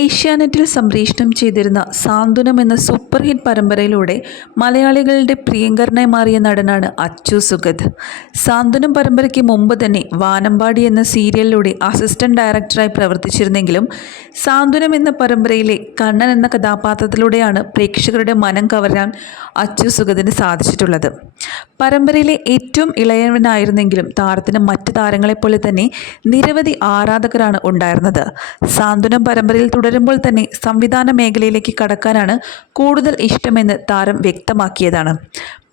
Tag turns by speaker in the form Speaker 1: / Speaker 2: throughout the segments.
Speaker 1: ഏഷ്യാനെറ്റിൽ സംപ്രേഷണം ചെയ്തിരുന്ന സാന്ത്വനം എന്ന സൂപ്പർ ഹിറ്റ് പരമ്പരയിലൂടെ മലയാളികളുടെ പ്രിയങ്കരനായി മാറിയ നടനാണ് അച്ചു സുഗത്. സാന്ത്വനം പരമ്പരയ്ക്ക് മുമ്പ് തന്നെ വാനമ്പാടി എന്ന സീരിയലിലൂടെ അസിസ്റ്റന്റ് ഡയറക്ടറായി പ്രവർത്തിച്ചിരുന്നെങ്കിലും സാന്ത്വനം എന്ന പരമ്പരയിലെ കണ്ണൻ എന്ന കഥാപാത്രത്തിലൂടെയാണ് പ്രേക്ഷകരുടെ മനം കവരാൻ അച്ചു സുഗതിന് സാധിച്ചിട്ടുള്ളത്. പരമ്പരയിലെ ഏറ്റവും ഇളയവനായിരുന്നെങ്കിലും താരത്തിന് മറ്റ് താരങ്ങളെപ്പോലെ തന്നെ നിരവധി ആരാധകരാണ് ഉണ്ടായിരുന്നത്. സാന്ത്വനം പരമ്പരയിൽ തുടരുമ്പോൾ തന്നെ സംവിധാന മേഖലയിലേക്ക് കടക്കാനാണ് കൂടുതൽ ഇഷ്ടമെന്ന് താരം വ്യക്തമാക്കിയതാണ്.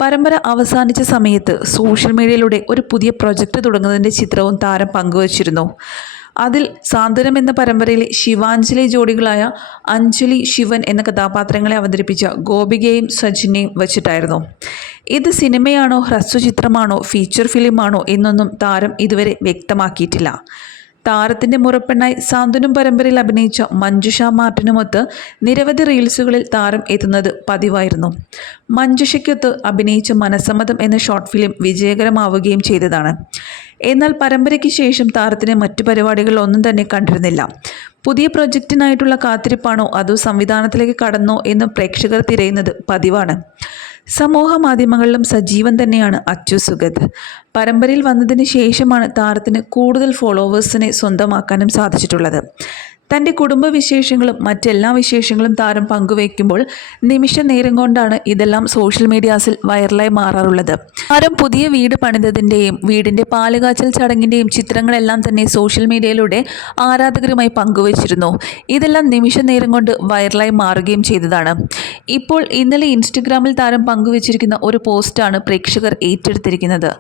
Speaker 1: പരമ്പര അവസാനിച്ച സമയത്ത് സോഷ്യൽ മീഡിയയിലൂടെ ഒരു പുതിയ പ്രൊജക്റ്റ് തുടങ്ങുന്നതിന്റെ ചിത്രവും താരം പങ്കുവച്ചിരുന്നു. അതിൽ സാന്ത്വനം എന്ന പരമ്പരയിലെ ശിവാഞ്ജലി ജോഡികളായ അഞ്ജലി ശിവൻ എന്ന കഥാപാത്രങ്ങളെ അവതരിപ്പിച്ച ഗോപികയും സജിനെയും വച്ചിട്ടായിരുന്നു. ഇത് സിനിമയാണോ ഹ്രസ്വചിത്രമാണോ ഫീച്ചർ ഫിലിമാണോ എന്നൊന്നും താരം ഇതുവരെ വ്യക്തമാക്കിയിട്ടില്ല. താരത്തിന്റെ മുറപ്പെണ്ണായി സാന്ത്വനം പരമ്പരയിൽ അഭിനയിച്ച മഞ്ജുഷ മാർട്ടിനുമൊത്ത് നിരവധി റീൽസുകളിൽ താരം എത്തുന്നത് പതിവായിരുന്നു. മഞ്ജുഷയ്ക്കൊത്ത് അഭിനയിച്ച മനസ്സമ്മതം എന്ന ഷോർട്ട് ഫിലിം വിജയകരമാവുകയും ചെയ്തതാണ്. എന്നാൽ പരമ്പരയ്ക്ക് ശേഷം താരത്തിന് മറ്റു പരിപാടികളൊന്നും തന്നെ കണ്ടിരുന്നില്ല. പുതിയ പ്രൊജക്റ്റിനായിട്ടുള്ള കാത്തിരിപ്പാണോ അതോ സംവിധാനത്തിലേക്ക് കടന്നോ എന്ന് പ്രേക്ഷകർ തിരയുന്നത് പതിവാണ്. സമൂഹ മാധ്യമങ്ങളിലും സജീവൻ തന്നെയാണ് അച്ചു സുഗത്. പരമ്പരയിൽ വന്നതിന് ശേഷമാണ് താരത്തിന് കൂടുതൽ ഫോളോവേഴ്സിനെ സ്വന്തമാക്കാനും സാധിച്ചിട്ടുള്ളത്. തന്റെ കുടുംബവിശേഷങ്ങളും മറ്റെല്ലാ വിശേഷങ്ങളും താരം പങ്കുവയ്ക്കുമ്പോൾ നിമിഷ നേരം കൊണ്ടാണ് ഇതെല്ലാം സോഷ്യൽ മീഡിയാസിൽ വൈറലായി മാറാറുള്ളത്. താരം പുതിയ വീട് പണിതതിന്റെയും വീടിന്റെ പാലുകാച്ചൽ ചടങ്ങിന്റെയും ചിത്രങ്ങളെല്ലാം തന്നെ സോഷ്യൽ മീഡിയയിലൂടെ ആരാധകരുമായി പങ്കുവച്ചിരുന്നു. ഇതെല്ലാം നിമിഷ നേരം കൊണ്ട് വൈറലായി മാറുകയും ചെയ്തതാണ്. ഇപ്പോൾ ഇന്നലെ ഇൻസ്റ്റഗ്രാമിൽ താരം പങ്കുവച്ചിരിക്കുന്ന ഒരു പോസ്റ്റാണ് പ്രേക്ഷകർ ഏറ്റെടുത്തിരിക്കുന്നത്.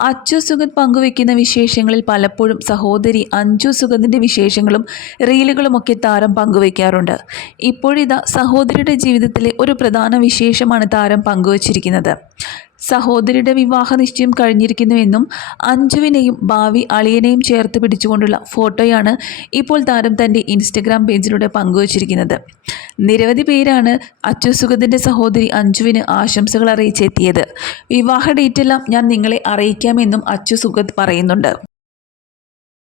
Speaker 1: അച്ചു സുഗത് പങ്കുവെക്കുന്ന വിശേഷങ്ങളിൽ പലപ്പോഴും സഹോദരി അഞ്ചു സുഗതിന്റെ വിശേഷങ്ങളും റീലുകളുമൊക്കെ താരം പങ്കുവയ്ക്കാറുണ്ട്. ഇപ്പോഴിതാ സഹോദരിയുടെ ജീവിതത്തിലെ ഒരു പ്രധാന വിശേഷമാണ് താരം പങ്കുവച്ചിരിക്കുന്നത്. സഹോദരിയുടെ വിവാഹ നിശ്ചയം കഴിഞ്ഞിരിക്കുന്നുവെന്നും അഞ്ജുവിനെയും ഭാവി അളിയനെയും ചേർത്ത് പിടിച്ചുകൊണ്ടുള്ള ഫോട്ടോയാണ് ഇപ്പോൾ താരം തന്റെ ഇൻസ്റ്റഗ്രാം പേജിലൂടെ പങ്കുവച്ചിരിക്കുന്നത്. നിരവധി പേരാണ് അച്ചു സുഗതിന്റെ സഹോദരി അഞ്ജുവിന് ആശംസകൾ അറിയിച്ചെത്തിയത്. വിവാഹ ഡേറ്റെല്ലാം ഞാൻ നിങ്ങളെ അറിയിക്കാമെന്നും അച്ചു സുഗത് പറയുന്നുണ്ട്.